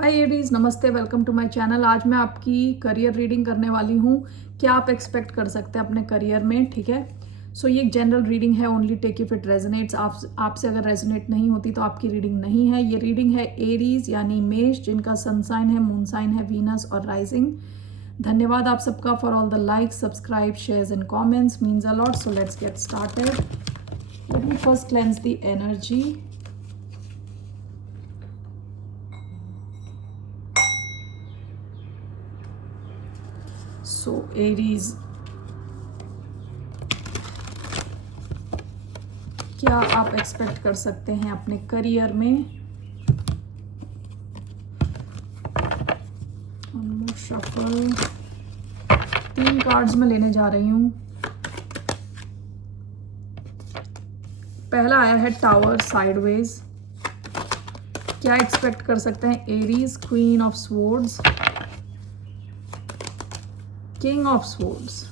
हाय Aries, नमस्ते, welcome to my channel. आज मैं आपकी करियर रीडिंग करने वाली हूँ। क्या आप एक्सपेक्ट कर सकते हैं अपने करियर में, ठीक है। सो ये एक जनरल रीडिंग है, only take if it resonates. आपसे अगर रेजोनेट नहीं होती तो आपकी रीडिंग नहीं है। ये रीडिंग है एरीज यानी मेष, जिनका सन साइन है, मून साइन है वीनस और राइजिंग। धन्यवाद आप सबका for all the like, subscribe, shares and comments, means a lot. So let's get started. Let me first cleanse the energy. So Aries, क्या आप एक्सपेक्ट कर सकते हैं अपने करियर में। शफल 3 कार्ड्स में लेने जा रही हूं। पहला आया है टावर साइडवेज। क्या एक्सपेक्ट कर सकते हैं Aries. Queen of swords, king of swords,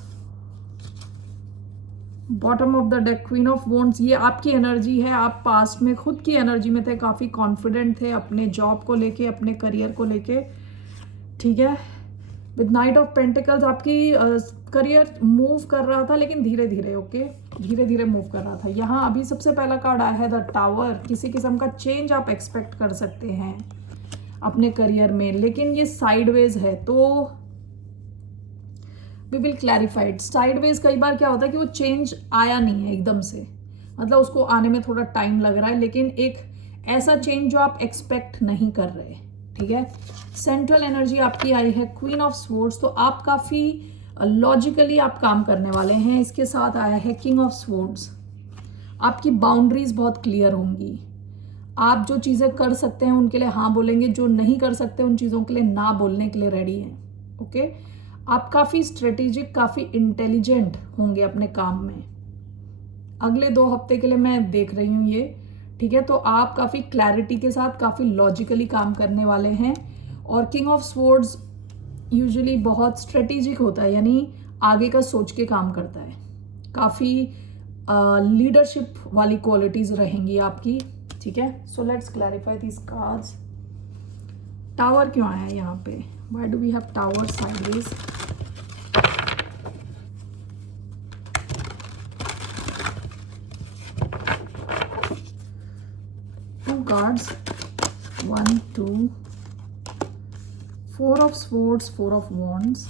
bottom of the deck, queen of wands. ये आपकी एनर्जी है। आप पास्ट में खुद की एनर्जी में थे, काफ़ी कॉन्फिडेंट थे अपने जॉब को लेके, अपने करियर को लेके, ठीक है। विद नाइट ऑफ पेंटिकल्स, आपकी करियर मूव कर रहा था लेकिन धीरे धीरे, ओके, धीरे धीरे मूव कर रहा था। यहाँ अभी सबसे पहला कार्ड आया है द टावर। किसी किस्म का चेंज आप एक्सपेक्ट कर सकते हैं अपने करियर में, लेकिन ये साइडवेज है, तो वी विल क्लैरिफाइड। साइडवेज कई बार क्या होता है कि वो चेंज आया नहीं है एकदम से, मतलब उसको आने में थोड़ा टाइम लग रहा है, लेकिन एक ऐसा चेंज जो आप एक्सपेक्ट नहीं कर रहे, ठीक है। सेंट्रल एनर्जी आपकी आई है क्वीन ऑफ स्वॉर्ड्स, तो आप काफ़ी लॉजिकली आप काम करने वाले हैं। इसके साथ आया है किंग ऑफ स्वॉर्ड्स। आपकी बाउंड्रीज बहुत क्लियर होंगी। आप जो चीज़ें कर सकते हैं उनके लिए हाँ बोलेंगे, जो नहीं कर सकते उन चीज़ों के लिए ना बोलने के लिए रेडी हैं, ओके। आप काफ़ी स्ट्रेटेजिक, काफ़ी इंटेलिजेंट होंगे अपने काम में। अगले 2 हफ्ते के लिए मैं देख रही हूँ ये, ठीक है। तो आप काफ़ी क्लैरिटी के साथ, काफ़ी लॉजिकली काम करने वाले हैं। और किंग ऑफ स्वॉर्ड्स यूजुअली बहुत स्ट्रेटेजिक होता है, यानी आगे का सोच के काम करता है। काफ़ी लीडरशिप वाली क्वालिटीज़ रहेंगी आपकी, ठीक है। So let's clarify this cards. Tower क्यों आया है यहाँ पे? Why do we have tower sideways? Cards 1 2 4 of swords, 4 of wands.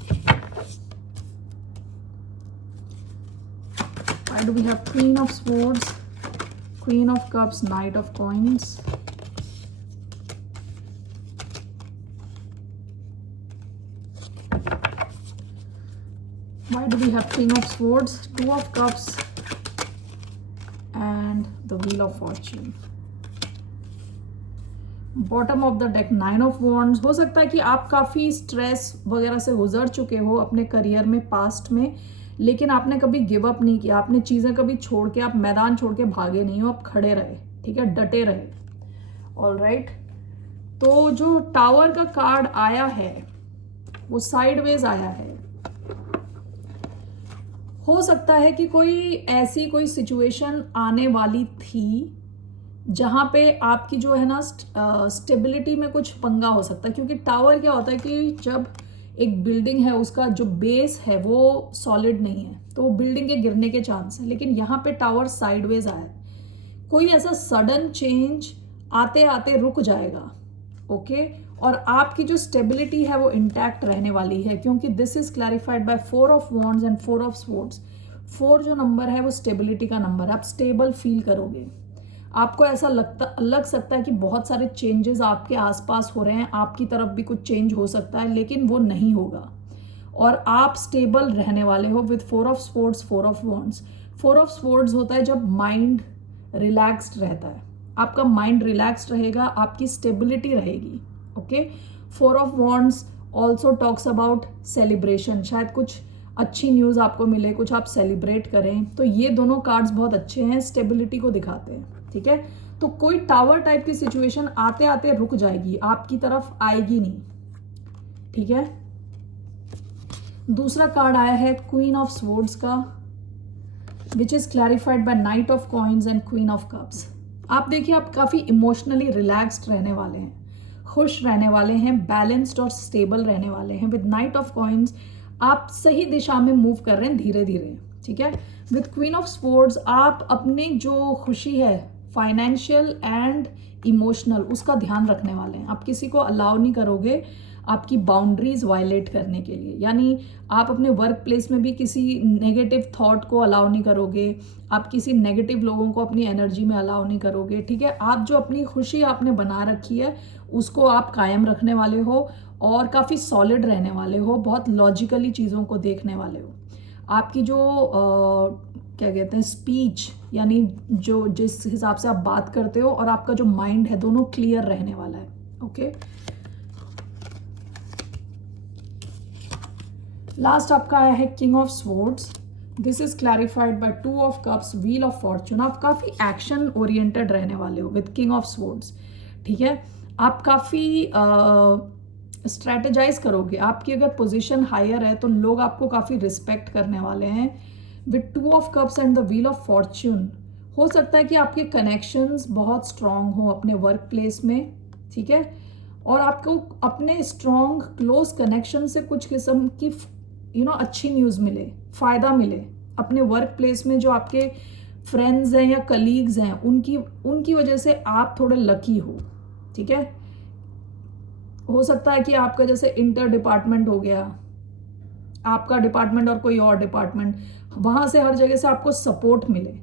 Why do we have queen of swords, queen of cups, knight of coins? Why do we have king of swords, 2 of cups and the wheel of fortune? Bottom of the deck 9 of wands. हो सकता है कि आप काफ़ी stress वगैरह से गुजर चुके हो अपने करियर में पास्ट में, लेकिन आपने कभी गिव अप नहीं किया। आपने चीज़ें कभी छोड़ के, आप मैदान छोड़ के भागे नहीं हो, आप खड़े रहे, ठीक है, डटे रहे। ऑलराइट, तो जो टावर का कार्ड आया है वो साइडवेज आया है। हो सकता है कि कोई सिचुएशन आने वाली थी जहाँ पे आपकी जो है ना स्टेबिलिटी में कुछ पंगा हो सकता है, क्योंकि टावर क्या होता है कि जब एक बिल्डिंग है उसका जो बेस है वो सॉलिड नहीं है, तो वो बिल्डिंग के गिरने के चांस है। लेकिन यहाँ पे टावर साइडवेज आया है। कोई ऐसा सडन चेंज आते आते रुक जाएगा, ओके। और आपकी जो स्टेबिलिटी है वो इंटैक्ट रहने वाली है, क्योंकि this is clarified by 4 of wands and 4 of swords. 4 जो नंबर है वो स्टेबिलिटी का नंबर है। आप स्टेबल फील करोगे। आपको ऐसा लग सकता है कि बहुत सारे चेंजेस आपके आसपास हो रहे हैं, आपकी तरफ भी कुछ चेंज हो सकता है, लेकिन वो नहीं होगा और आप स्टेबल रहने वाले हो with 4 of swords, 4 of wands. 4 of swords होता है जब माइंड रिलैक्स्ड रहता है। आपका माइंड रिलैक्स्ड रहेगा, आपकी स्टेबिलिटी रहेगी, okay. 4 of wands also talks about celebration. शायद कुछ अच्छी न्यूज़ आपको मिले, कुछ आप सेलिब्रेट करें। तो ये दोनों कार्ड्स बहुत अच्छे हैं, स्टेबिलिटी को दिखाते हैं, ठीक है। तो कोई टावर टाइप की सिचुएशन आते आते रुक जाएगी, आपकी तरफ आएगी नहीं, ठीक है। दूसरा कार्ड आया है क्वीन ऑफ स्वॉर्ड्स का, which is clarified by knight of coins and queen of cups. आप देखिए, आप काफ़ी इमोशनली रिलैक्स्ड रहने वाले हैं, खुश रहने वाले हैं, बैलेंस्ड और स्टेबल रहने वाले हैं। विद नाइट ऑफ कॉइन्स आप सही दिशा में मूव कर रहे हैं धीरे धीरे, ठीक है। विद क्वीन ऑफ स्वॉर्ड्स आप अपनी जो खुशी है फाइनेंशियल एंड इमोशनल उसका ध्यान रखने वाले हैं। आप किसी को अलाउ नहीं करोगे आपकी बाउंड्रीज वायलेट करने के लिए, यानी आप अपने वर्क प्लेस में भी किसी नेगेटिव थॉट को अलाउ नहीं करोगे, आप किसी नेगेटिव लोगों को अपनी एनर्जी में अलाउ नहीं करोगे, ठीक है। आप जो अपनी खुशी आपने बना रखी है उसको आप कायम रखने वाले हो और काफ़ी सॉलिड रहने वाले हो, बहुत लॉजिकली चीज़ों को देखने वाले हो। आपकी जो क्या कहते हैं स्पीच, यानी जो जिस हिसाब से आप बात करते हो और आपका जो माइंड है दोनों क्लियर रहने वाला है, ओके। लास्ट आपका आया है king of swords. This is clarified by two of cups, wheel of Fortune. आप काफ़ी एक्शन ओरिएंटेड रहने वाले हो विद किंग ऑफ स्वॉर्ड्स, ठीक है। आप काफ़ी स्ट्रेटेजाइज करोगे। आपकी अगर पोजीशन हायर है तो लोग आपको काफ़ी रिस्पेक्ट करने वाले हैं। With two of cups and the wheel of Fortune हो सकता है कि आपके कनेक्शंस बहुत स्ट्रांग हो अपने वर्क प्लेस में, ठीक है, और आपको अपने स्ट्रांग क्लोज कनेक्शन से कुछ किस्म की अच्छी न्यूज़ मिले, फ़ायदा मिले। अपने वर्क प्लेस में जो आपके फ्रेंड्स हैं या कलीग्स हैं उनकी वजह से आप थोड़े लकी हो, ठीक है। हो सकता है कि आपका जैसे इंटर डिपार्टमेंट हो गया, आपका डिपार्टमेंट और कोई और डिपार्टमेंट, वहाँ से हर जगह से आपको सपोर्ट मिले,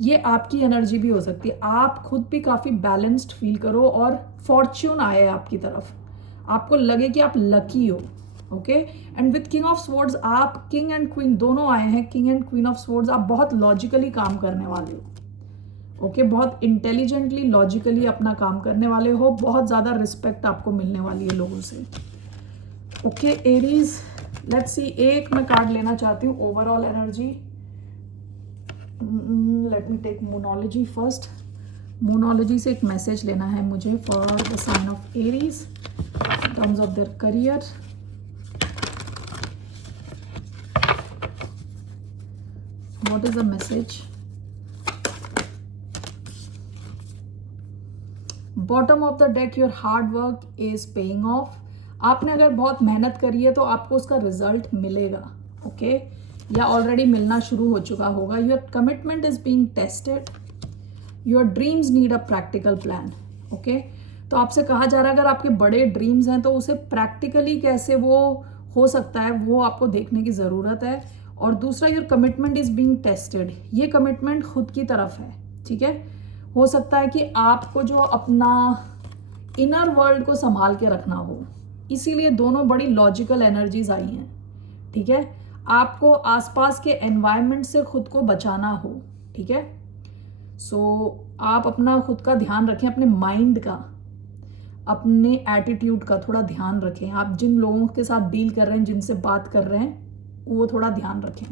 ये आपकी एनर्जी भी हो सकती है। आप खुद भी काफ़ी बैलेंस्ड फील करो और फॉर्च्यून आए आपकी तरफ, आपको लगे कि आप लकी हो, okay. And with king of swords आप किंग एंड क्वीन दोनों आए हैं। King and queen of swords आप बहुत लॉजिकली काम करने वाले हो, ओके, बहुत इंटेलिजेंटली लॉजिकली अपना काम करने वाले हो। बहुत ज़्यादा रिस्पेक्ट आपको मिलने वाली है लोगों से, ओके। एरीज, लेट्स सी, एक मैं कार्ड लेना चाहती हूँ overall energy. Let me take monology first. Monology से एक मैसेज लेना है मुझे for the sign of Aries in terms of their career. What is the message? Bottom of the deck, your hard work is paying off. आपने अगर बहुत मेहनत करी है तो आपको उसका रिजल्ट मिलेगा, ओके, या ऑलरेडी मिलना शुरू हो चुका होगा। Your commitment is being tested, your dreams need a practical plan, okay. तो आपसे कहा जा रहा है अगर आपके बड़े ड्रीम्स हैं तो उसे प्रैक्टिकली कैसे वो हो सकता है वो आपको देखने की ज़रूरत है। और दूसरा, your commitment is being tested, ये कमिटमेंट खुद की तरफ है, ठीक है। हो सकता है कि आपको जो अपना इनर वर्ल्ड को संभाल के रखना हो, इसीलिए दोनों बड़ी लॉजिकल एनर्जीज आई हैं, ठीक है। आपको आसपास के एनवायरनमेंट से खुद को बचाना हो, ठीक है। सो आप अपना खुद का ध्यान रखें, अपने माइंड का, अपने एटीट्यूड का थोड़ा ध्यान रखें। आप जिन लोगों के साथ डील कर रहे हैं, जिनसे बात कर रहे हैं, वो थोड़ा ध्यान रखें।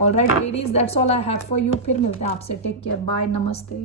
Alright ladies, that's all I have for you. फिर मिलते हैं आपसे। टेक केयर, बाय, नमस्ते।